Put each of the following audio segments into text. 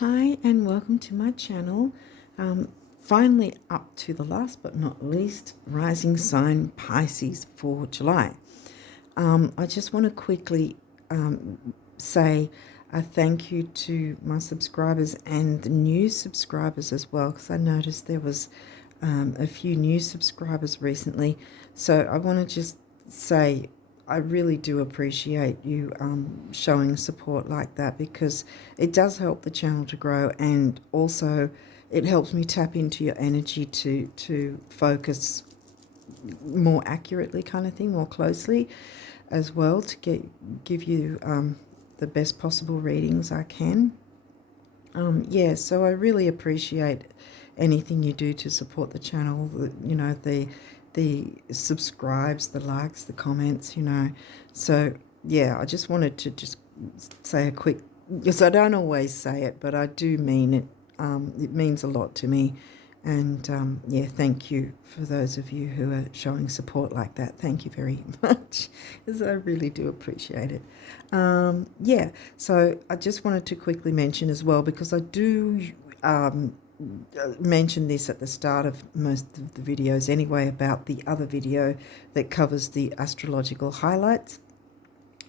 Hi and welcome to my channel. Finally up to the last but not least rising sign Pisces for July. I just want to quickly say a thank you to my subscribers and the new subscribers as well, because I noticed there was a few new subscribers recently. So I want to just say I really do appreciate you showing support like that, because it does help the channel to grow, and also it helps me tap into your energy to focus more accurately, kind of thing, more closely as well, to give you the best possible readings I can. Yeah, so I really appreciate anything you do to support the channel. The subscribes, the likes, the comments. So yeah, I just wanted to just say a quick, because I don't always say it, but I do mean it. It means a lot to me, and yeah, thank you for those of you who are showing support like that. Thank you very much, because I really do appreciate it. Yeah, so I just wanted to quickly mention as well, because I do mention this at the start of most of the videos anyway, about the other video that covers the astrological highlights.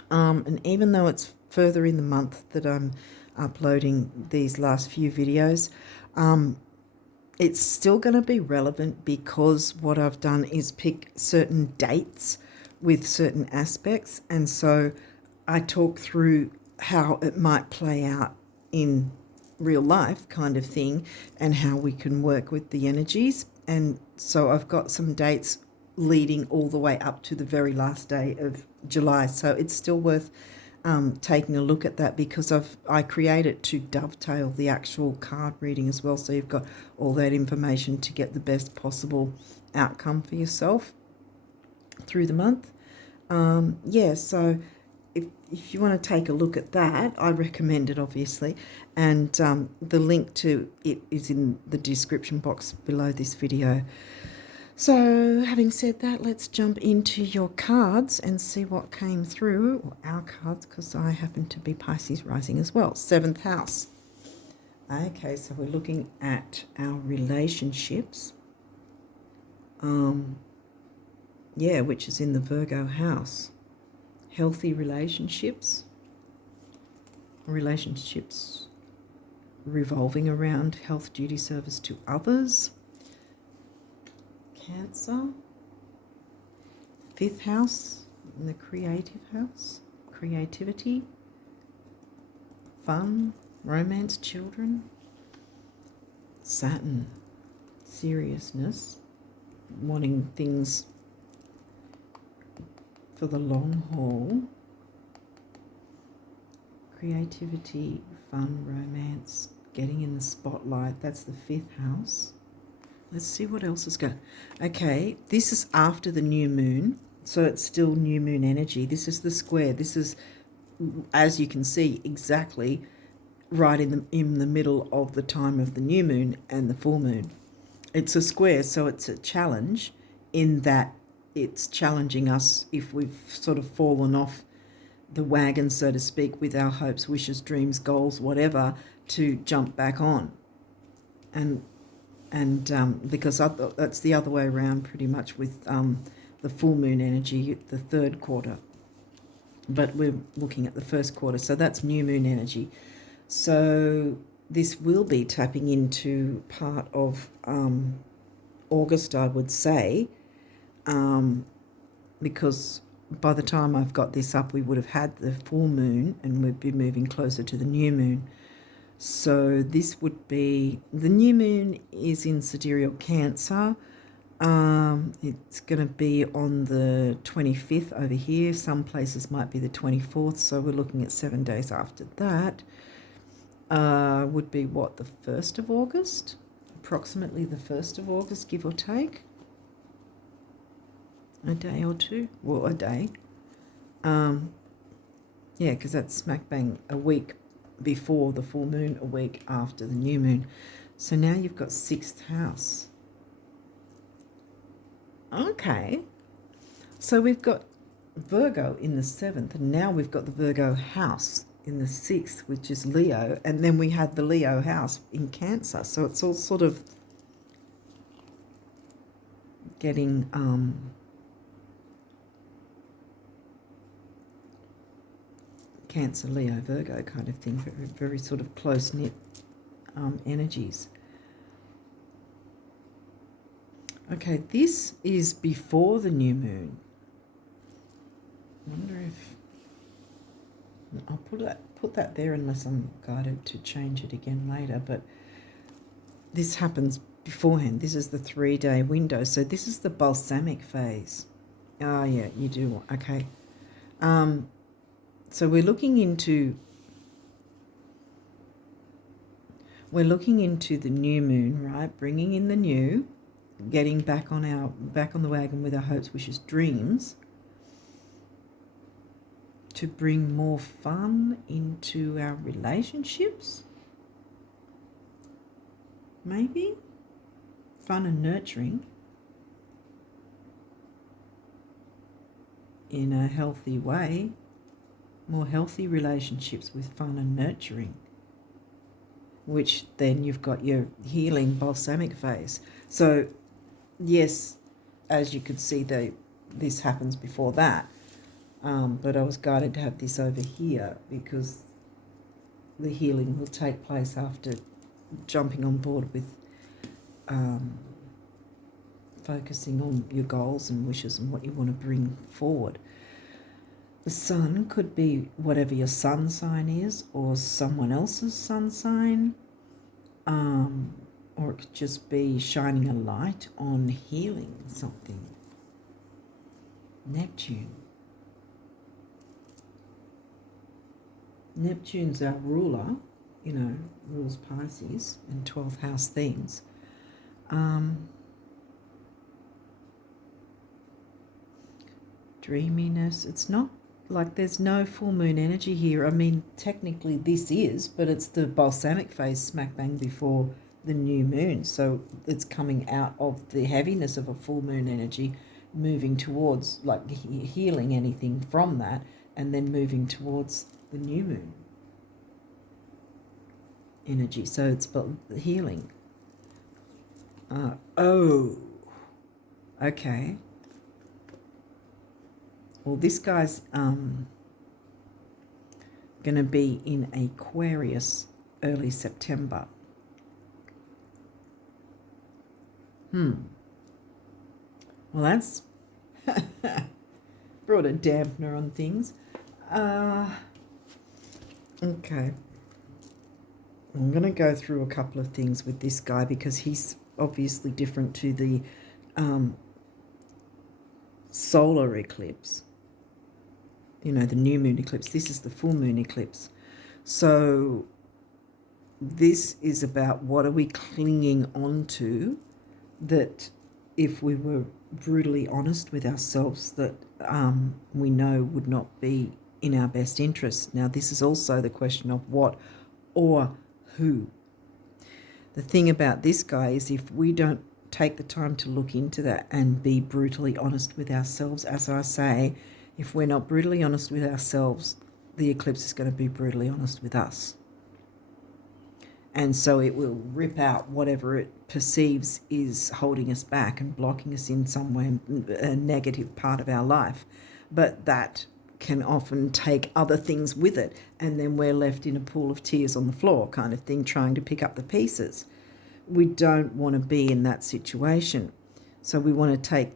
And even though it's further in the month that I'm uploading these last few videos, it's still going to be relevant, because what I've done is pick certain dates with certain aspects, and so I talk through how it might play out in real life, kind of thing, and how we can work with the energies. And so I've got some dates leading all the way up to the very last day of July, so it's still worth taking a look at that, because I create it to dovetail the actual card reading as well, so you've got all that information to get the best possible outcome for yourself through the month. Yeah, so if you want to take a look at that, I recommend it, obviously, and the link to it is in the description box below this video. So having said that, let's jump into your cards and see what came through, or our cards, because I happen to be Pisces rising as well. 7th house. Okay, so we're looking at our relationships. Yeah, which is in the Virgo house. Healthy relationships revolving around health, duty, service to others. Cancer. 5th house in the creative house. Creativity, fun, romance, children. Saturn. Seriousness, wanting things for the long haul. Creativity, fun, romance, getting in the spotlight. That's the 5th house. Let's see what else is going. Okay, this is after the new moon, so it's still new moon energy. This is the square. This is, as you can see, exactly right in the middle of the time of the new moon and the full moon. It's a square, so it's a challenge, in that it's challenging us if we've sort of fallen off the wagon, so to speak, with our hopes, wishes, dreams, goals, whatever, to jump back on. And because that's the other way around pretty much with the full moon energy, the 3rd quarter. But we're looking at the 1st quarter, so that's new moon energy. So this will be tapping into part of August, I would say, because by the time I've got this up, we would have had the full moon and we'd be moving closer to the new moon. So this would be, the new moon is in sidereal Cancer. It's going to be on the 25th over here. Some places might be the 24th, so we're looking at 7 days after that. Would be what, the 1st of August? Approximately the 1st of August, give or take. A day or two, well, a day. Yeah, because that's smack bang a week before the full moon, a week after the new moon. So now you've got 6th house. Okay, so we've got Virgo in the 7th, and now we've got the Virgo house in the 6th, which is Leo, and then we had the Leo house in Cancer. So it's all sort of getting Cancer, Leo, Virgo kind of thing, very, very sort of close-knit energies. Okay, this is before the new moon. I wonder if I'll put that there unless I'm guided to change it again later, but this happens beforehand. This is the 3-day window, so this is the balsamic phase. Oh yeah, you do. Okay. So we're looking into the new moon, right? Bringing in the new, getting back on the wagon with our hopes, wishes, dreams, to bring more fun into our relationships. Maybe fun and nurturing in a healthy way. More healthy relationships with fun and nurturing, which then you've got your healing balsamic phase. So yes, as you could see, this happens before that, but I was guided to have this over here because the healing will take place after jumping on board with focusing on your goals and wishes and what you want to bring forward. The sun could be whatever your sun sign is, or someone else's sun sign, or it could just be shining a light on healing something. Neptune's our ruler, rules Pisces and 12th house themes. Dreaminess. It's not like there's no full moon energy here. I mean, technically this is, but it's the balsamic phase smack bang before the new moon. So it's coming out of the heaviness of a full moon energy, moving towards like healing anything from that, and then moving towards the new moon energy. So it's about healing. Okay. Well, this guy's going to be in Aquarius early September. Well, that's brought a dampener on things. Okay. I'm going to go through a couple of things with this guy because he's obviously different to the solar eclipse. The new moon eclipse. This is the full moon eclipse. So this is about what are we clinging on to that if we were brutally honest with ourselves that we know would not be in our best interest. Now, this is also the question of what or who. The thing about this guy is if we don't take the time to look into that and be brutally honest with ourselves, as I say, if we're not brutally honest with ourselves, the eclipse is going to be brutally honest with us. And so it will rip out whatever it perceives is holding us back and blocking us in some way, a negative part of our life. But that can often take other things with it, and then we're left in a pool of tears on the floor kind of thing, trying to pick up the pieces. We don't want to be in that situation. So we want to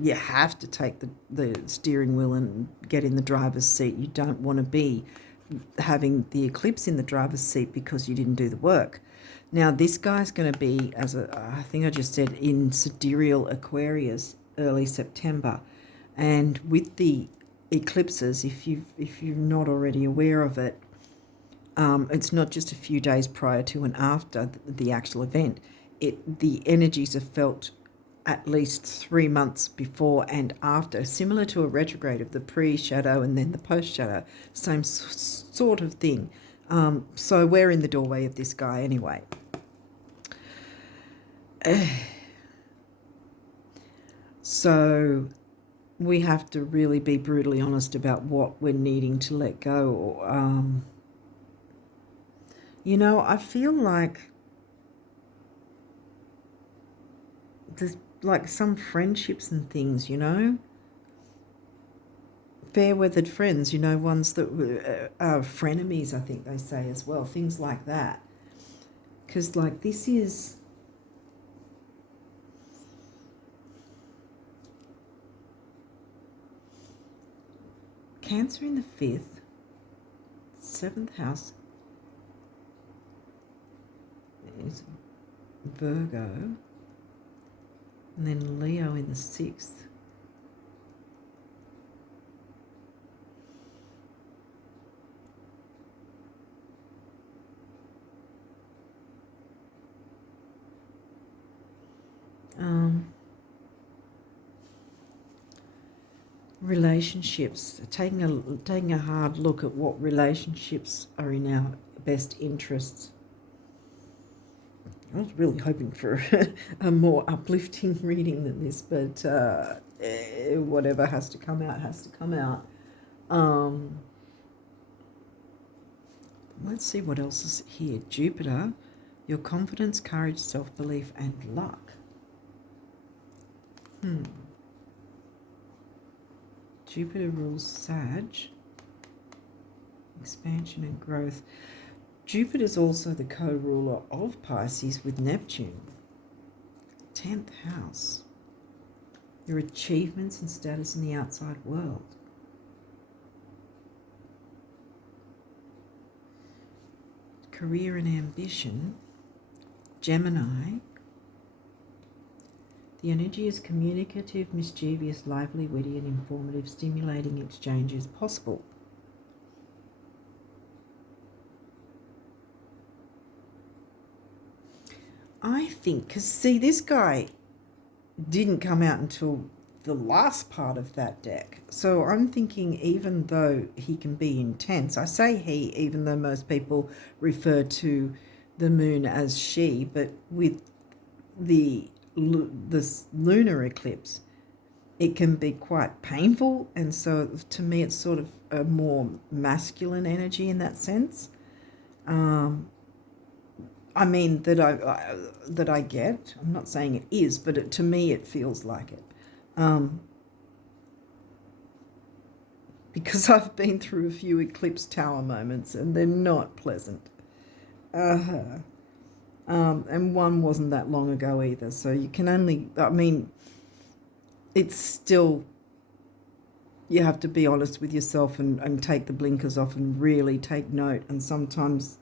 you have to take the steering wheel and get in the driver's seat. You don't want to be having the eclipse in the driver's seat because you didn't do the work. Now, this guy's going to be, I think I just said, in sidereal Aquarius early September. And with the eclipses, if you're not already aware of it, it's not just a few days prior to and after the actual event. The energies are felt at least 3 months before and after, similar to a retrograde of the pre-shadow and then the post-shadow, same sort of thing. So we're in the doorway of this guy anyway. So we have to really be brutally honest about what we're needing to let go. You know, I feel like there's like some friendships and things, you know, fair-weathered friends, you know, ones that are frenemies, I think they say as well, things like that. Because like this is... Cancer in the 5th, 7th house is Virgo, and then Leo in the 6th. Relationships, taking a hard look at what relationships are in our best interests. I was really hoping for a more uplifting reading than this, but whatever has to come out has to come out. Let's see what else is here. Jupiter, your confidence, courage, self-belief, and luck. Jupiter rules Sag, expansion and growth. Jupiter is also the co-ruler of Pisces with Neptune. 10th house. Your achievements and status in the outside world. Career and ambition. Gemini. The energy is communicative, mischievous, lively, witty, and informative. Stimulating exchange is possible. I think, because see, this guy didn't come out until the last part of that deck. So I'm thinking, even though he can be intense, I say he, even though most people refer to the moon as she, but with this lunar eclipse, it can be quite painful, and so to me it's sort of a more masculine energy in that sense. I mean, that I get. I'm not saying it is, but to me it feels like it. Because I've been through a few eclipse tower moments and they're not pleasant. And one wasn't that long ago either, so you can only, I mean, it's still, you have to be honest with yourself and take the blinkers off and really take note, and sometimes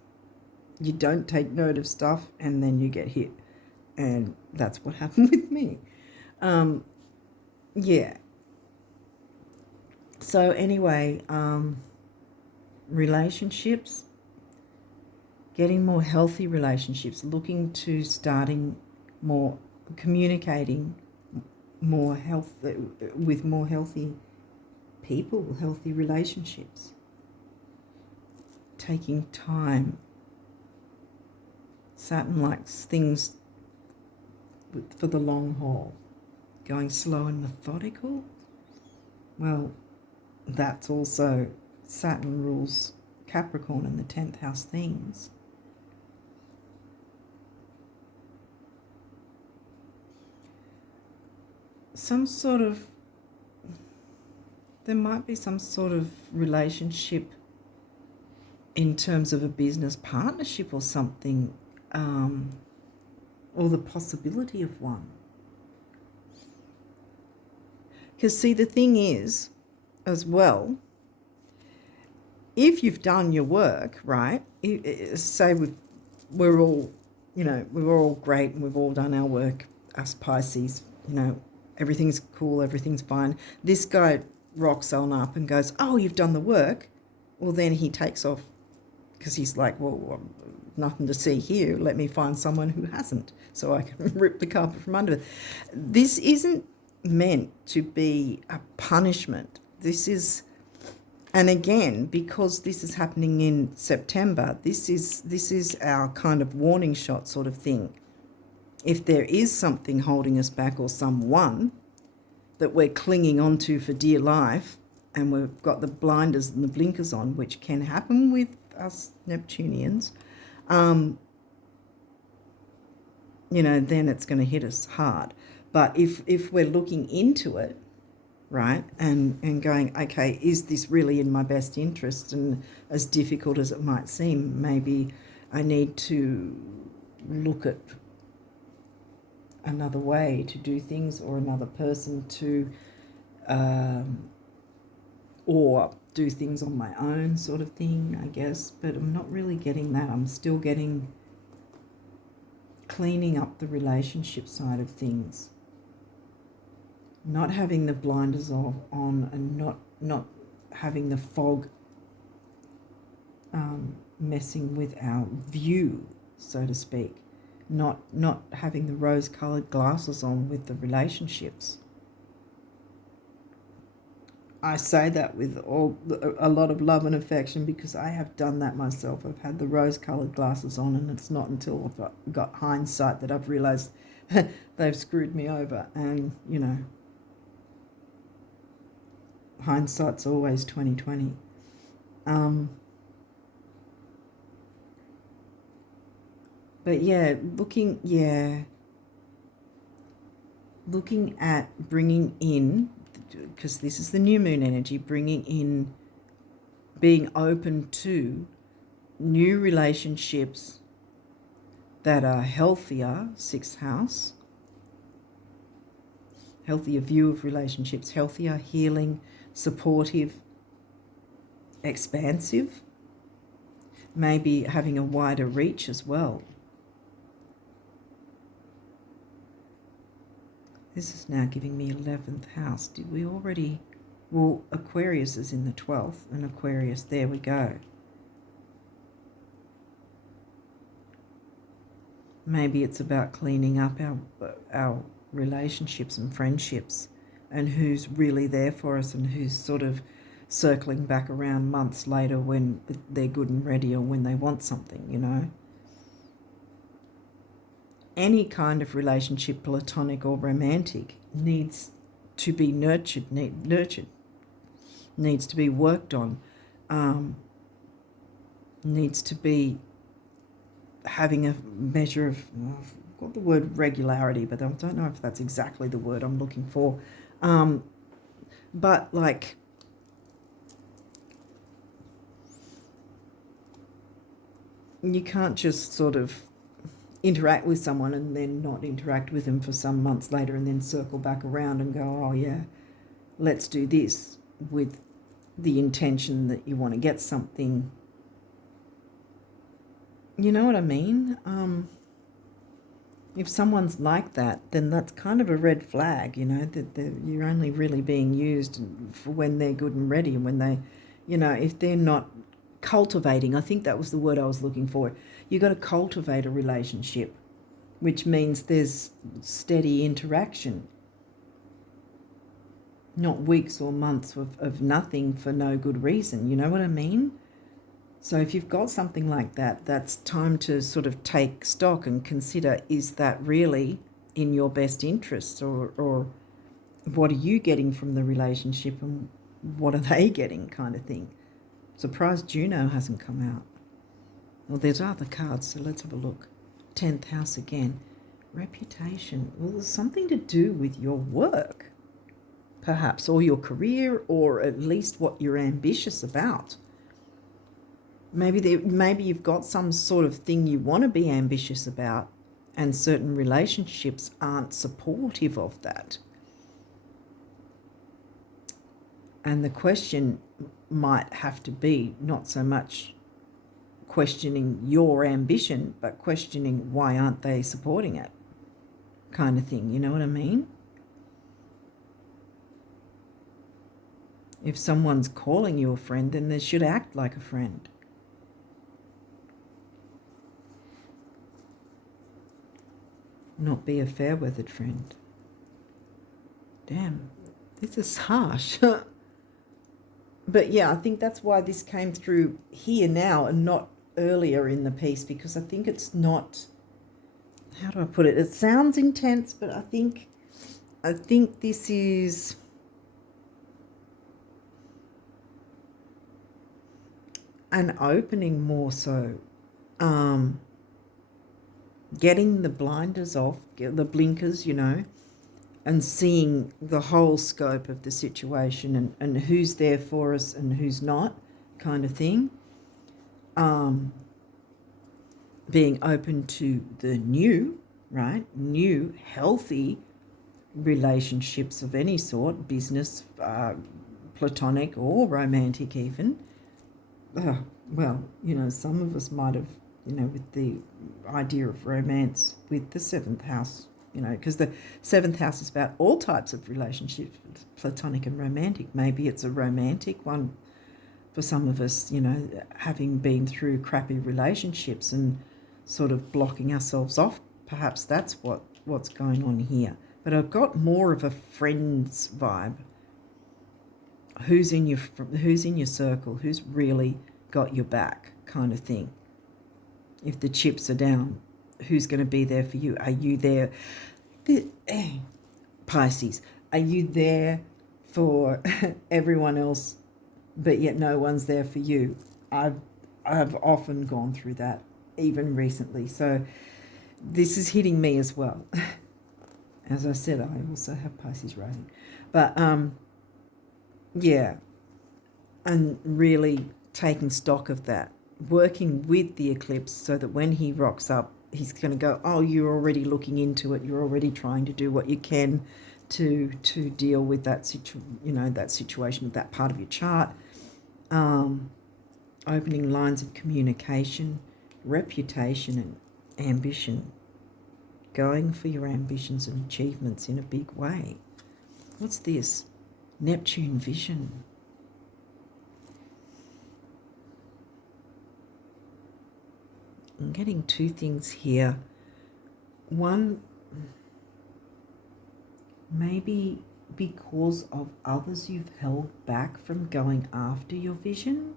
you don't take note of stuff and then you get hit, and that's what happened with me. Yeah. So anyway, relationships, getting more healthy relationships, looking to starting more, communicating more health with more healthy people, healthy relationships, taking time. Saturn likes things for the long haul, going slow and methodical. Well, that's also, Saturn rules Capricorn in the 10th house things. Some sort of, there might be some sort of relationship in terms of a business partnership or something, or the possibility of one. Because see, the thing is, as well, if you've done your work, right, say we're all, you know, we're all great and we've all done our work, us Pisces, you know, everything's cool, everything's fine. This guy rocks on up and goes, oh, you've done the work. Well, then he takes off because he's like, well, nothing to see here. Let me find someone who hasn't so I can rip the carpet from under it. This isn't meant to be a punishment. This is, and again, because this is happening in September, this is our kind of warning shot sort of thing. If there is something holding us back or someone, that we're clinging onto for dear life, and we've got the blinders and the blinkers on, which can happen with us Neptunians, you know, then it's going to hit us hard. But if we're looking into it, right, and going, okay, is this really in my best interest? And as difficult as it might seem, maybe I need to look at another way to do things, or another person to, or do things on my own, sort of thing, I guess. But I'm not really getting that. I'm still getting cleaning up the relationship side of things, not having the blinders on, and not having the fog messing with our view, so to speak, not having the rose-colored glasses on with the relationships. I say that with a lot of love and affection, because I have done that myself. I've had the rose-colored glasses on, and it's not until I've got hindsight that I've realised they've screwed me over. And, you know, hindsight's always 20/20. But yeah, looking at bringing in, because this is the new moon energy, bringing in, being open to new relationships that are healthier, sixth house, healthier view of relationships, healthier, healing, supportive, expansive, maybe having a wider reach as well. This is now giving me 11th house. Did we already? Well, Aquarius is in the 12th, and Aquarius, there we go. Maybe it's about cleaning up our relationships and friendships, and who's really there for us, and who's sort of circling back around months later when they're good and ready, or when they want something, you know. Any kind of relationship, platonic or romantic, needs to be nurtured, needs to be worked on, needs to be having a measure of, I've got the word regularity, but I don't know if that's exactly the word I'm looking for. But like, you can't just sort of interact with someone and then not interact with them for some months later, and then circle back around and go, oh yeah, let's do this, with the intention that you want to get something. You know what I mean? If someone's like that, then that's kind of a red flag, you know, that you're only really being used for when they're good and ready, and when they, you know, if they're not cultivating, I think that was the word I was looking for. You've got to cultivate a relationship, which means there's steady interaction, not weeks or months of nothing for no good reason. You know what I mean? So if you've got something like that, that's time to sort of take stock and consider, is that really in your best interests, or what are you getting from the relationship, and what are they getting, kind of thing. Surprised Juno hasn't come out. Well, there's other cards, so let's have a look. 10th house again. Reputation. Well, there's something to do with your work, perhaps, or your career, or at least what you're ambitious about. Maybe you've got some sort of thing you want to be ambitious about, and certain relationships aren't supportive of that. And the question might have to be not so much questioning your ambition, but questioning why aren't they supporting it, kind of thing. You know what I mean? If someone's calling you a friend, then they should act like a friend. Not be a fair-weathered friend. Damn, this is harsh. But yeah, I think that's why this came through here now and not earlier in the piece, because I think it's not, how do I put it? It sounds intense, but I think this is and opening more so, getting the blinders off, the blinkers, and seeing the whole scope of the situation and who's there for us and who's not, kind of thing. Being open to the new, right? New, healthy relationships of any sort, business, platonic or romantic even. Well, some of us might have, with the idea of romance with the seventh house, because the seventh house is about all types of relationships, platonic and romantic. Maybe it's a romantic one for some of us, having been through crappy relationships and sort of blocking ourselves off. Perhaps that's what's going on here. But I've got more of a friend's vibe. Who's in your circle? Who's really got your back, kind of thing. If the chips are down, who's going to be there for you? Are you there, Pisces? Are you there for everyone else, but yet no one's there for you? I've often gone through that, even recently. So this is hitting me as well. As I said, I also have Pisces rising. But yeah, and really taking stock of that, working with the eclipse so that when he rocks up, he's going to go, oh, you're already looking into it. You're already trying to do what you can to deal with that situation of that part of your chart. Opening lines of communication, reputation and ambition. Going for your ambitions and achievements in a big way. What's this? Neptune vision. I'm getting two things here. One, maybe because of others you've held back from going after your vision,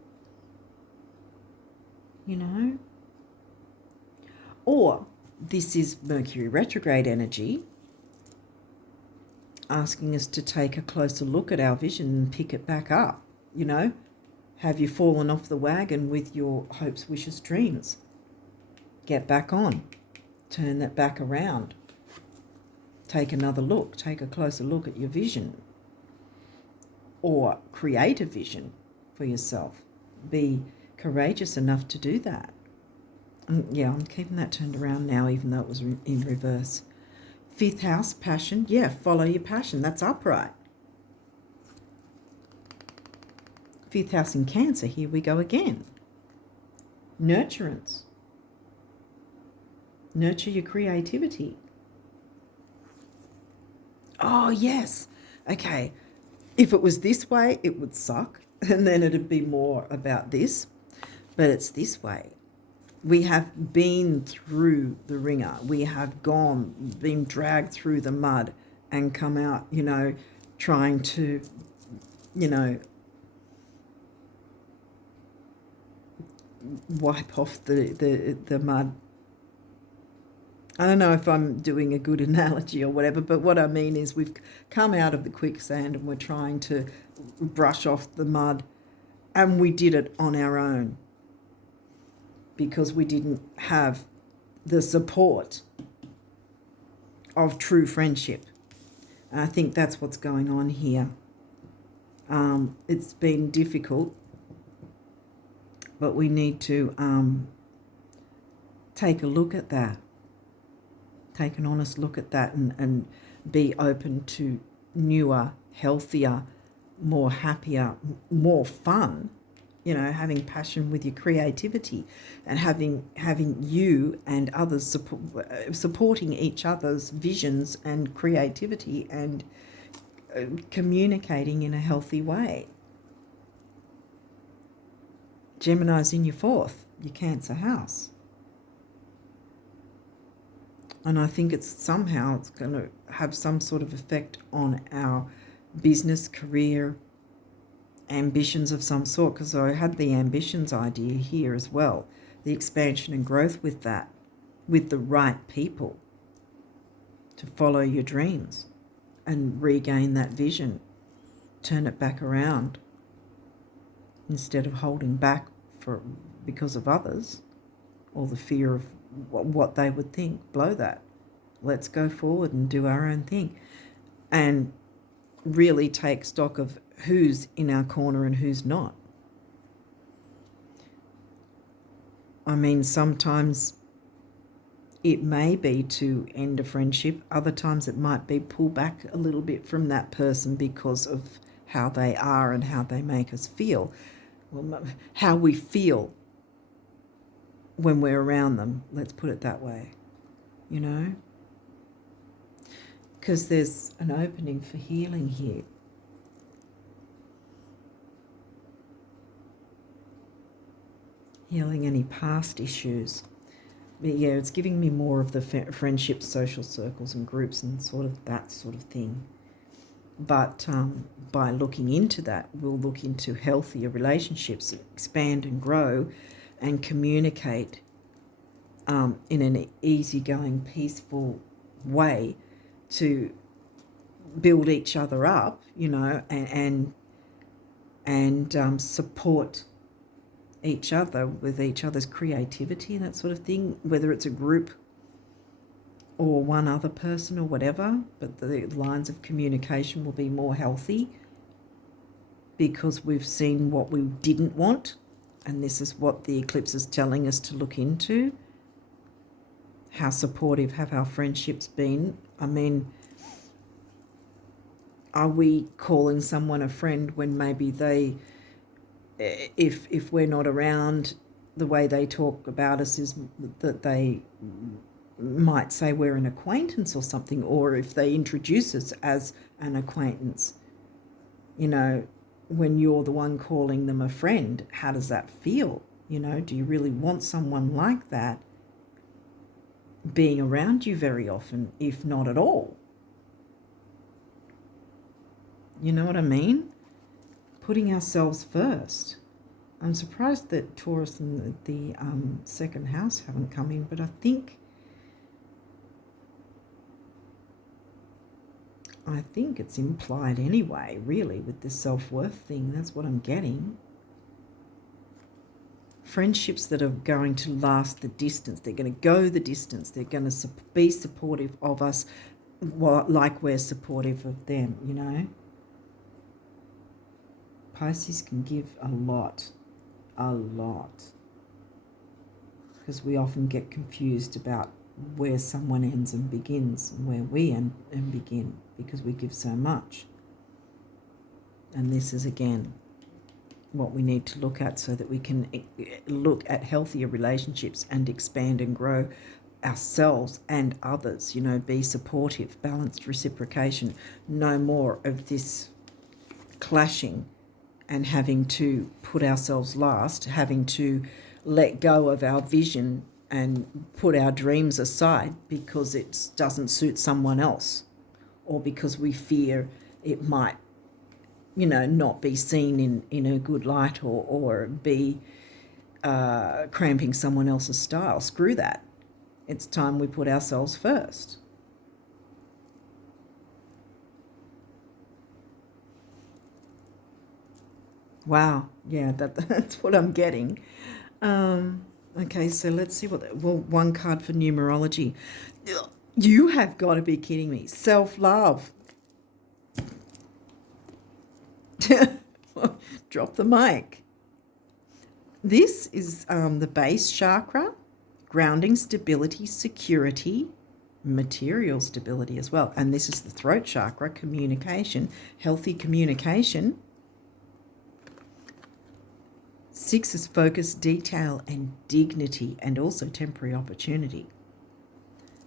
Or this is Mercury retrograde energy asking us to take a closer look at our vision and pick it back up, Have you fallen off the wagon with your hopes, wishes, dreams? Get back on. Turn that back around. Take another look. Take a closer look at your vision. Or create a vision for yourself. Be courageous enough to do that. Yeah, I'm keeping that turned around now, even though it was in reverse. Fifth house, passion. Yeah, follow your passion. That's upright. Fifth house in Cancer. Here we go again. Nurturance. Nurture your creativity. Oh, yes. Okay. If it was this way, it would suck. And then it'd be more about this. But it's this way. We have been through the ringer. We have been dragged through the mud and come out, trying to, wipe off the mud. I don't know if I'm doing a good analogy or whatever, but what I mean is we've come out of the quicksand and we're trying to brush off the mud, and we did it on our own because we didn't have the support of true friendship. And I think that's what's going on here. It's been difficult, but we need to take a look at that. Take an honest look at that and be open to newer, healthier, more happier, more fun, having passion with your creativity and having you and others supporting each other's visions and creativity and communicating in a healthy way. Gemini's in your fourth, your Cancer house. And I think it's going to have some sort of effect on our business, career, ambitions of some sort, because I had the ambitions idea here as well, the expansion and growth with that, with the right people to follow your dreams and regain that vision, turn it back around instead of holding back because of others, or the fear of what they would think. Blow that. Let's go forward and do our own thing, and really take stock of who's in our corner and who's not. I mean, sometimes it may be to end a friendship. Other times it might be pull back a little bit from that person because of how they are and how they make us feel. Well, how we feel when we're around them, let's put it that way, you know? Because there's an opening for healing here. Healing any past issues. But yeah, it's giving me more of the friendships, social circles and groups and sort of that sort of thing. But by looking into that, we'll look into healthier relationships, expand and grow and communicate in an easygoing, peaceful way to build each other up, you know, and support each other with each other's creativity and that sort of thing, whether it's a group or one other person or whatever. But the lines of communication will be more healthy because we've seen what we didn't want, and this is what the eclipse is telling us to look into. How supportive have our friendships been? I mean, are we calling someone a friend when maybe they, if we're not around, the way they talk about us is that they might say we're an acquaintance or something, or if they introduce us as an acquaintance, you know, when you're the one calling them a friend, how does that feel? You know, do you really want someone like that being around you very often, if not at all? You know what I mean? Putting ourselves first. I'm surprised that Taurus and the second house haven't come in, but I think it's implied anyway, really, with this self-worth thing. That's what I'm getting. Friendships that are going to last the distance. They're going to go the distance. They're going to be supportive of us like we're supportive of them, you know. Pisces can give a lot, because we often get confused about where someone ends and begins and where we end and begin, because we give so much. And this is, again, what we need to look at so that we can look at healthier relationships and expand and grow ourselves and others, you know, be supportive, balanced reciprocation, no more of this clashing and having to put ourselves last, having to let go of our vision and put our dreams aside because it doesn't suit someone else, or because we fear it might, you know, not be seen in a good light, or be cramping someone else's style. Screw that. It's time we put ourselves first. Wow, yeah, that's what I'm getting. Okay, so let's see one card for numerology. You have got to be kidding me. Self-love. Drop the mic. This is the base chakra, grounding, stability, security, material stability as well. And this is the throat chakra, communication, healthy communication. 6 is focus, detail, and dignity, and also temporary opportunity.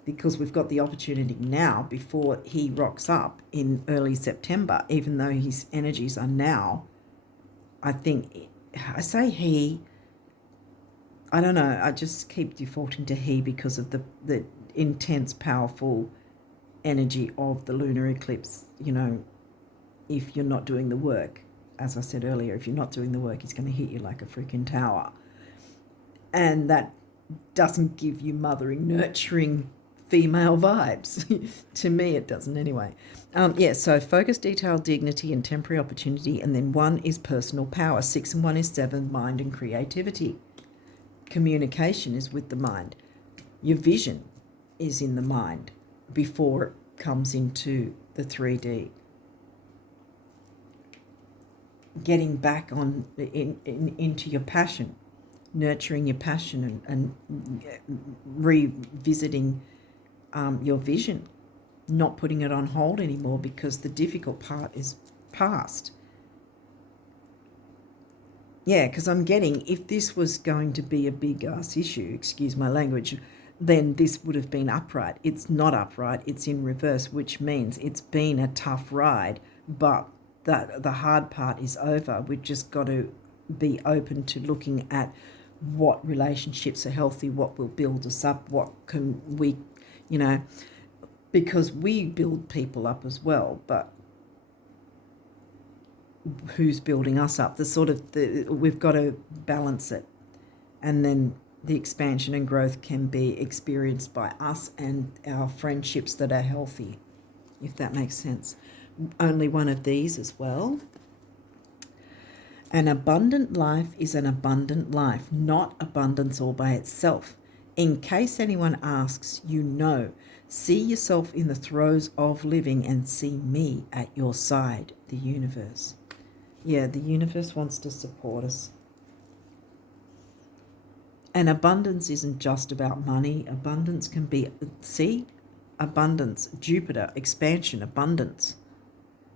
Because we've got the opportunity now before he rocks up in early September, even though his energies are now. I think, I say he, I don't know, I just keep defaulting to he because of the intense, powerful energy of the lunar eclipse. You know, if you're not doing the work, as I said earlier, if you're not doing the work, he's going to hit you like a freaking tower. And that doesn't give you mothering, nurturing female vibes. To me, it doesn't anyway. Yeah, so focus, detail, dignity, and temporary opportunity. And then 1 is personal power. 6 and 1 is 7, mind and creativity. Communication is with the mind. Your vision is in the mind before it comes into the 3D. Getting back into your passion, nurturing your passion and revisiting your vision, not putting it on hold anymore because the difficult part is past. Yeah, because I'm getting, if this was going to be a big ass issue, excuse my language, then this would have been upright. It's not upright, it's in reverse, which means it's been a tough ride, but the hard part is over. We've just got to be open to looking at what relationships are healthy, what will build us up, what can we, because we build people up as well, but who's building us up? We've got to balance it, and then the expansion and growth can be experienced by us and our friendships that are healthy, if that makes sense. Only one of these as well. An abundant life is an abundant life, not abundance all by itself. In case anyone asks, see yourself in the throes of living and see me at your side, the universe. Yeah, the universe wants to support us. And abundance isn't just about money. Abundance can be, abundance, Jupiter, expansion, abundance.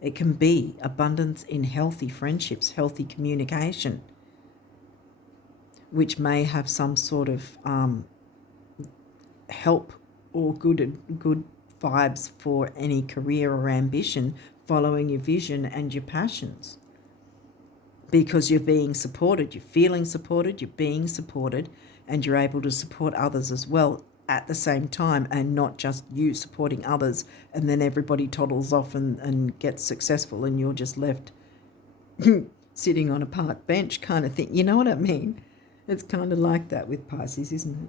It can be abundance in healthy friendships, healthy communication, which may have some sort of help or good vibes for any career or ambition, following your vision and your passions. Because you're being supported, you're feeling supported, you're being supported, and you're able to support others as well at the same time, and not just you supporting others and then everybody toddles off and gets successful and you're just left sitting on a park bench kind of thing. You know what I mean? It's kind of like that with Pisces, isn't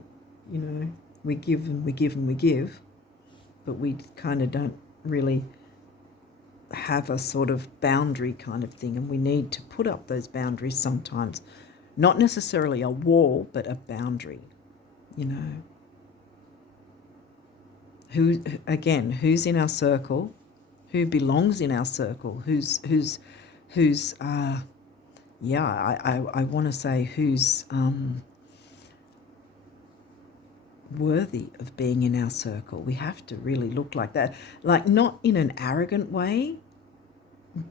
it? We give and we give and we give, but we kind of don't really have a sort of boundary kind of thing, and we need to put up those boundaries sometimes. Not necessarily a wall, but a boundary, Who's in our circle, who belongs in our circle, I want to say who's worthy of being in our circle. We have to really look like that, like not in an arrogant way,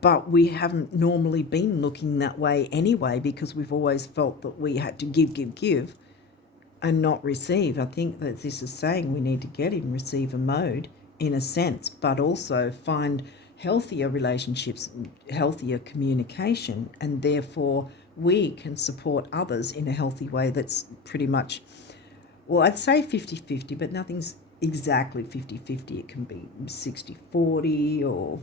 but we haven't normally been looking that way anyway, because we've always felt that we had to give and not receive. I think that this is saying we need to get in receiver mode in a sense, but also find healthier relationships, healthier communication, and therefore we can support others in a healthy way that's pretty much, well, I'd say 50-50, but nothing's exactly 50-50. It can be 60-40 or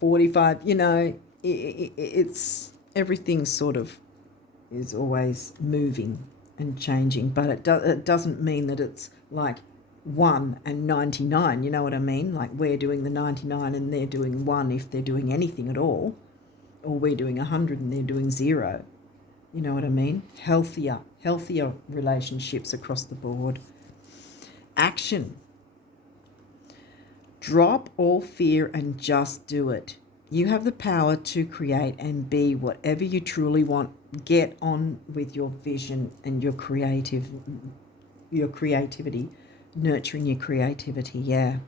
55-45. It's everything sort of is always moving and changing, but it doesn't mean that it's like 1 and 99, you know what I mean? Like we're doing the 99 and they're doing 1 if they're doing anything at all, or we're doing 100 and they're doing 0. You know what I mean? Healthier relationships across the board. Action. Drop all fear and just do it. You have the power to create and be whatever you truly want. Get on with your vision and your creativity, nurturing your creativity. Yeah.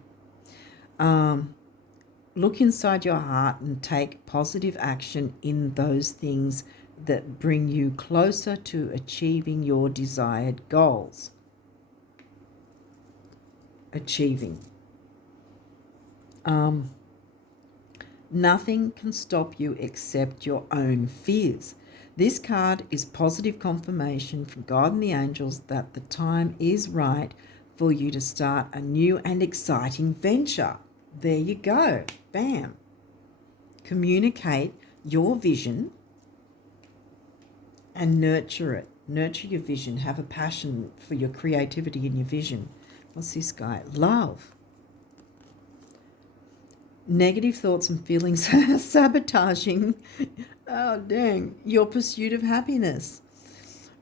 Look inside your heart and take positive action in those things that bring you closer to achieving your desired goals. Nothing can stop you except your own fears. This card is positive confirmation from God and the angels that the time is right for you to start a new and exciting venture. There you go. Bam. Communicate your vision and nurture it Nurture your vision. Have a passion for your creativity and your vision. What's this guy? Love. Negative thoughts and feelings are sabotaging, oh dang, your pursuit of happiness.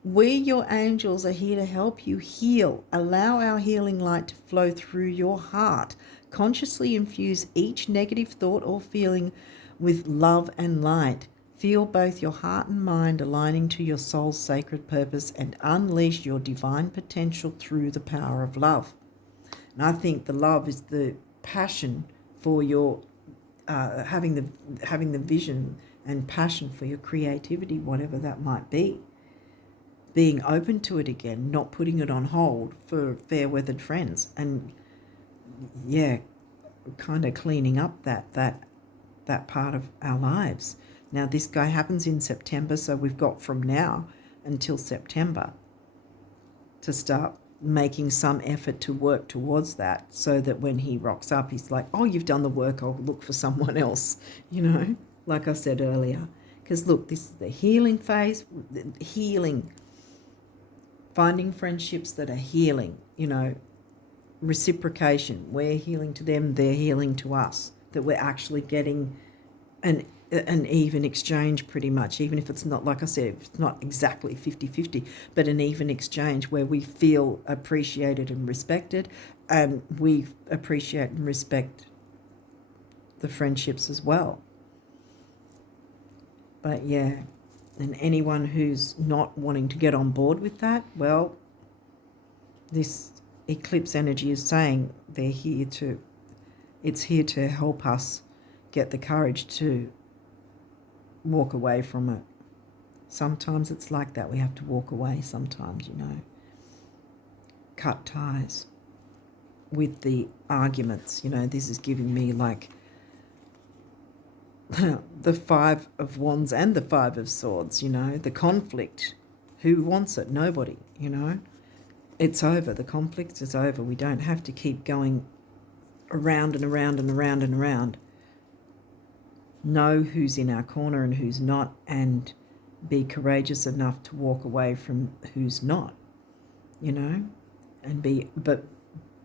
We, your angels, are here to help you heal. Allow our healing light to flow through your heart. Consciously infuse each negative thought or feeling with love and light. Feel both your heart and mind aligning to your soul's sacred purpose and unleash your divine potential through the power of love. And I think the love is the passion for your having the vision and passion for your creativity, whatever that might be. Being open to it again, not putting it on hold for fair-weathered friends, and yeah, kind of cleaning up that part of our lives. Now, this guy happens in September, so we've got from now until September to start making some effort to work towards that, so that when he rocks up, he's like, oh, you've done the work, I'll look for someone else, like I said earlier. Because look, this is the healing phase, healing, finding friendships that are healing, reciprocation. We're healing to them, they're healing to us, that we're actually getting an even exchange pretty much, even if it's not, like I said, it's not exactly 50-50, but an even exchange where we feel appreciated and respected, and we appreciate and respect the friendships as well. But yeah, and anyone who's not wanting to get on board with that, well, this eclipse energy is saying it's here to help us get the courage to walk away from it. Sometimes it's like that. We have to walk away sometimes, cut ties with the arguments. This is giving me like the Five of Wands and the Five of Swords, the conflict. Who wants it? Nobody, It's over. The conflict is over. We don't have to keep going around and around and around and around. Know who's in our corner and who's not, and be courageous enough to walk away from who's not, but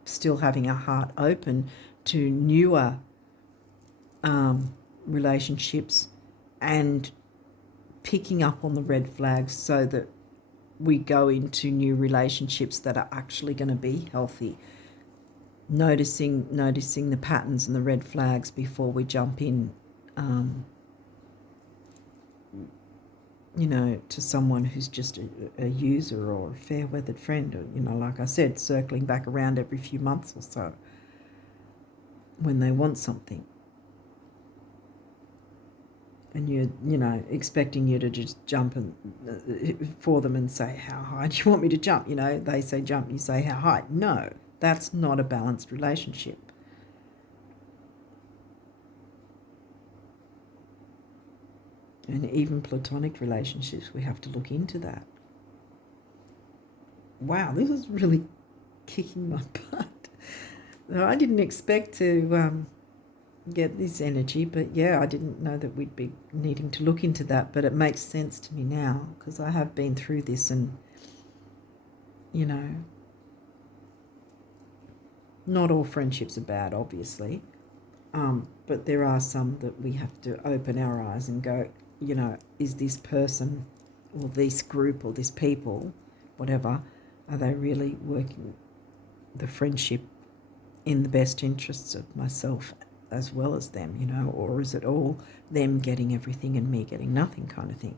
still having our heart open to newer relationships, and picking up on the red flags so that we go into new relationships that are actually going to be healthy. Noticing the patterns and the red flags before we jump in, to someone who's just a user or a fair-weathered friend, or, like I said, circling back around every few months or so when they want something. And you're, expecting you to just jump for them and say, how high do you want me to jump? They say jump, you say how high. No, that's not a balanced relationship. And even platonic relationships, we have to look into that. Wow, this is really kicking my butt. I didn't expect to get this energy, but yeah, I didn't know that we'd be needing to look into that, but it makes sense to me now, because I have been through this, and not all friendships are bad, obviously, but there are some that we have to open our eyes and go, is this person or this group or this people, whatever, are they really working the friendship in the best interests of myself as well as them, or is it all them getting everything and me getting nothing kind of thing?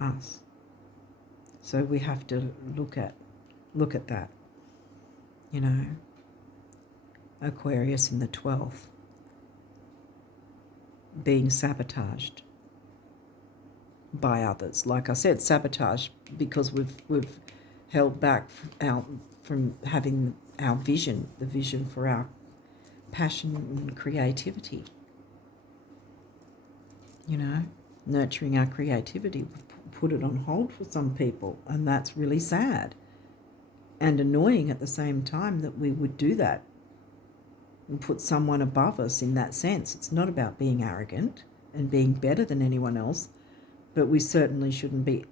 Us. So we have to look at that, Aquarius in the 12th, being sabotaged by others. Like I said, sabotage because we've held back from having our vision, the vision for our passion and creativity. Nurturing our creativity, put it on hold for some people, and that's really sad and annoying at the same time that we would do that and put someone above us in that sense. It's not about being arrogant and being better than anyone else, but we certainly shouldn't be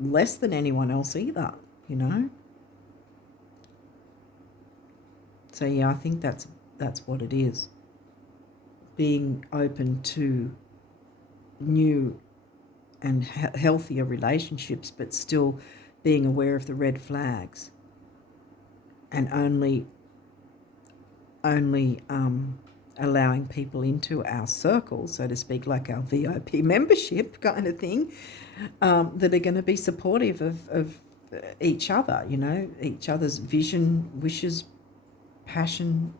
less than anyone else either, you know. So yeah, I think that's what it is. Being open to new and healthier relationships, but still being aware of the red flags, and only allowing people into our circle, so to speak, like our VIP membership kind of thing, that are going to be supportive of each other, you know, each other's vision, wishes, passion,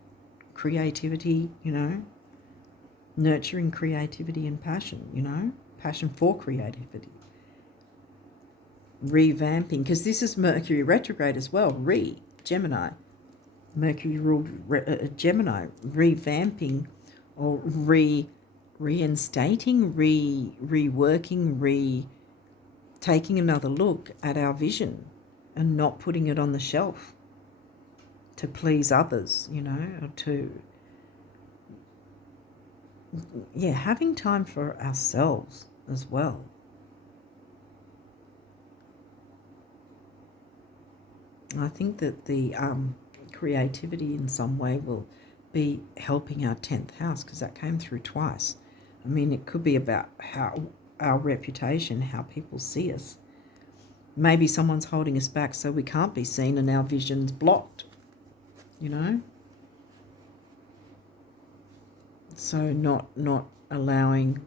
creativity, you know, nurturing creativity and passion, you know, passion for creativity. Revamping, because this is Mercury retrograde as well, Gemini. Mercury ruled Gemini, revamping or reinstating, reworking, taking another look at our vision and not putting it on the shelf to please others, you know, or to, yeah, having time for ourselves as well. I think that the creativity in some way will be helping our 10th house, because that came through twice. I mean, it could be about how our reputation, how people see us. Maybe someone's holding us back so we can't be seen and our vision's blocked, you know. So not allowing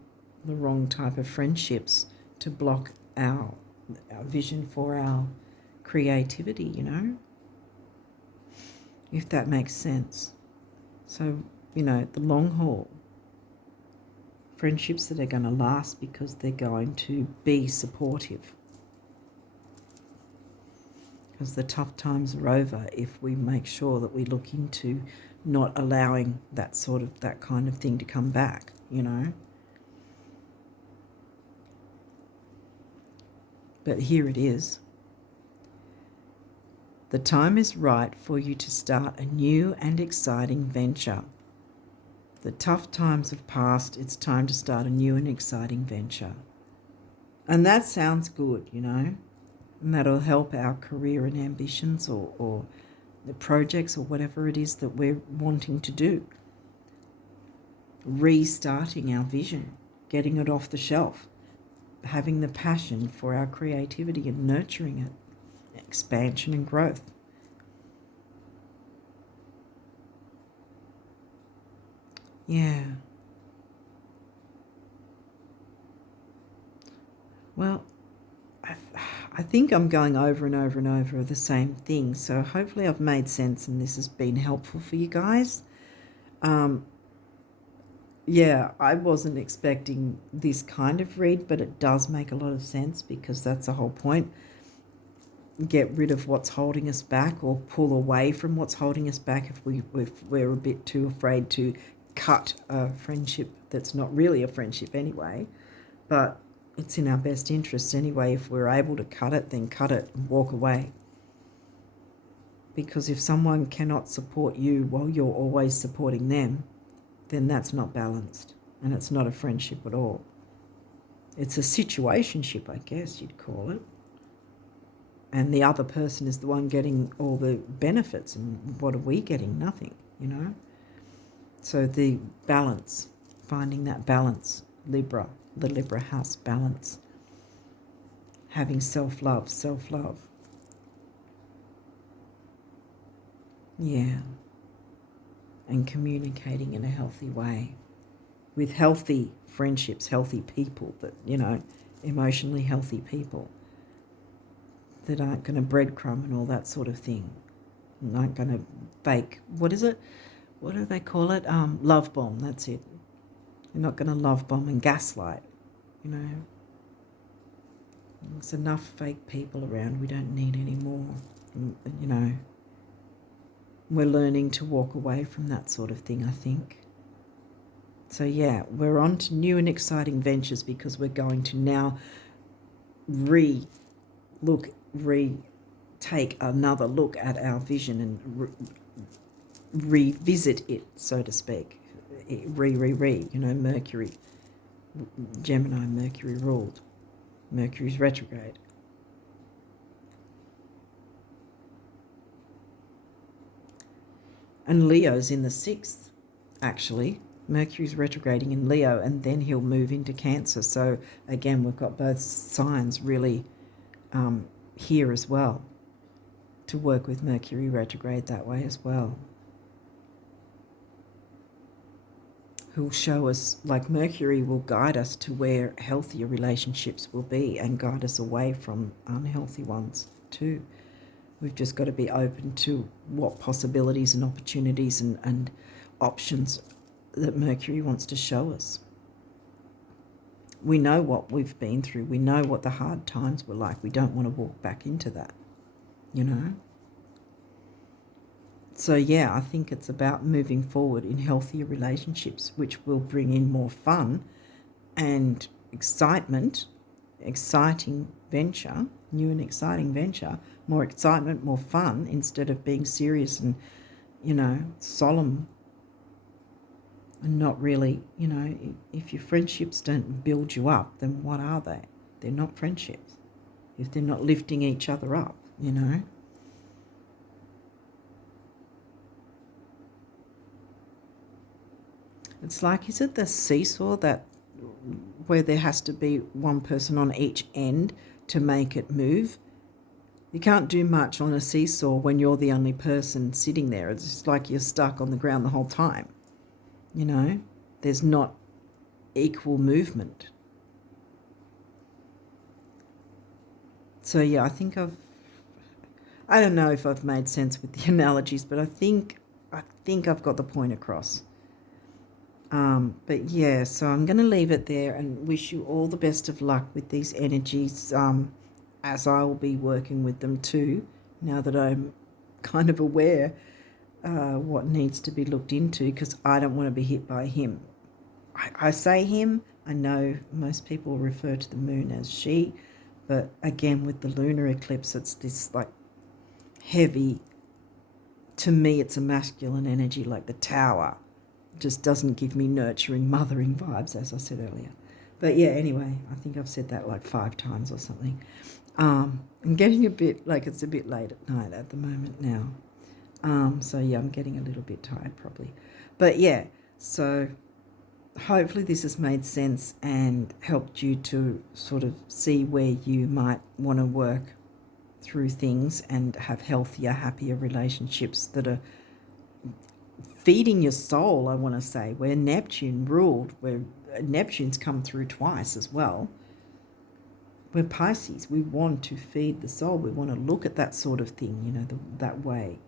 the wrong type of friendships to block our vision for our creativity, you know, if that makes sense. So, you know, the long haul, friendships that are going to last because they're going to be supportive. Because the tough times are over if we make sure that we look into not allowing that kind of thing to come back, you know. But here it is. The time is right for you to start a new and exciting venture. The tough times have passed. It's time to start a new and exciting venture. And that sounds good, you know, and that'll help our career and ambitions or the projects or whatever it is that we're wanting to do. Restarting our vision, getting it off the shelf, having the passion for our creativity and nurturing it. Expansion and growth. Yeah. Well, I think I'm going over and over and over the same thing, so hopefully I've made sense and this has been helpful for you guys. Yeah, I wasn't expecting this kind of read, but it does make a lot of sense, because that's the whole point. Get rid of what's holding us back, or pull away from what's holding us back if we're a bit too afraid to cut a friendship that's not really a friendship anyway, but it's in our best interests anyway. If we're able to cut it, then cut it and walk away. Because if someone cannot support you while you're always supporting them, then that's not balanced, and it's not a friendship at all. It's a situationship, I guess you'd call it. And the other person is the one getting all the benefits, and what are we getting? Nothing, you know. So the balance, finding that balance, the Libra house balance, having self-love. Yeah. And communicating in a healthy way with healthy friendships, healthy people, that, you know, emotionally healthy people that aren't going to breadcrumb and all that sort of thing, and aren't going to fake, what is it? What do they call it? Love bomb, that's it. You're not going to love bomb and gaslight, you know. There's enough fake people around. We don't need any more, you know. We're learning to walk away from that sort of thing, I think. So yeah, we're on to new and exciting ventures, because we're going to now take another look at our vision and revisit it, so to speak. You know, Mercury, Gemini, Mercury ruled. Mercury's retrograde. And Leo's in the 6th, actually. Mercury's retrograding in Leo, and then he'll move into Cancer. So again, we've got both signs really here as well to work with Mercury retrograde that way as well. Who'll show us, like Mercury will guide us to where healthier relationships will be and guide us away from unhealthy ones too. We've just got to be open to what possibilities and opportunities and options that Mercury wants to show us. We know what we've been through. We know what the hard times were like. We don't want to walk back into that, you know? So yeah, I think it's about moving forward in healthier relationships, which will bring in more fun and excitement, exciting venture, new and exciting venture, more excitement, more fun, instead of being serious and, you know, solemn and not really, you know, if your friendships don't build you up, then what are they? They're not friendships. If they're not lifting each other up, you know. It's like, is it the seesaw that where there has to be one person on each end to make it move? You can't do much on a seesaw when you're the only person sitting there. It's just like you're stuck on the ground the whole time. You know, there's not equal movement. So yeah, I don't know if I've made sense with the analogies, but I think I've got the point across. But yeah, so I'm going to leave it there and wish you all the best of luck with these energies, as I will be working with them too, now that I'm kind of aware what needs to be looked into, because I don't want to be hit by him. I say him, I know most people refer to the moon as she, but again, with the lunar eclipse, it's this like heavy, to me it's a masculine energy, like the tower. Just doesn't give me nurturing, mothering vibes, as I said earlier. But yeah, anyway, I think I've said that like 5 times or something. I'm getting a bit, like it's a bit late at night at the moment now. So yeah, I'm getting a little bit tired probably. But yeah, so hopefully this has made sense and helped you to sort of see where you might want to work through things and have healthier, happier relationships that are feeding your soul, I want to say, where Neptune ruled, where Neptune's come through twice as well. We're Pisces. We want to feed the soul. We want to look at that sort of thing, you know, that way.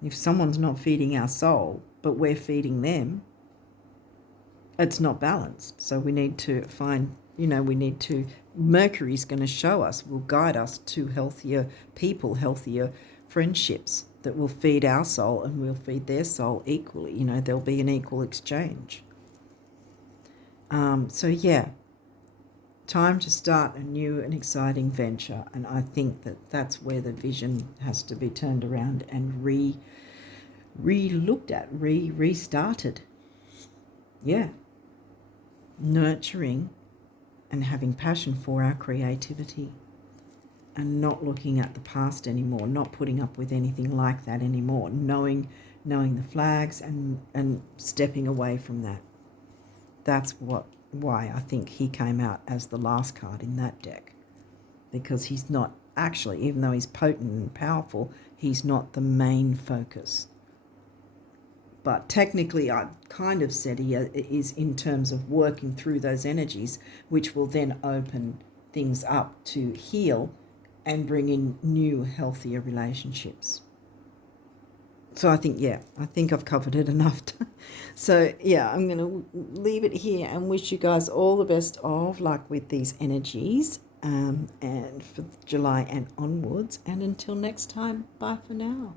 If someone's not feeding our soul, but we're feeding them, it's not balanced. So we need to find, you know, Mercury's going to show us, will guide us to healthier people, healthier friendships that will feed our soul and we'll feed their soul equally. You know, there'll be an equal exchange. So yeah, time to start a new and exciting venture. And I think that's where the vision has to be turned around and re-looked at, restarted. Yeah. Nurturing and having passion for our creativity and not looking at the past anymore, not putting up with anything like that anymore, knowing the flags and stepping away from that. That's why I think he came out as the last card in that deck, because he's not actually, even though he's potent and powerful, he's not the main focus. But technically, I kind of said he is in terms of working through those energies, which will then open things up to heal and bring in new, healthier relationships. So I think I've covered it enough. So yeah, I'm going to leave it here and wish you guys all the best of luck with these energies, and for July and onwards. And until next time, bye for now.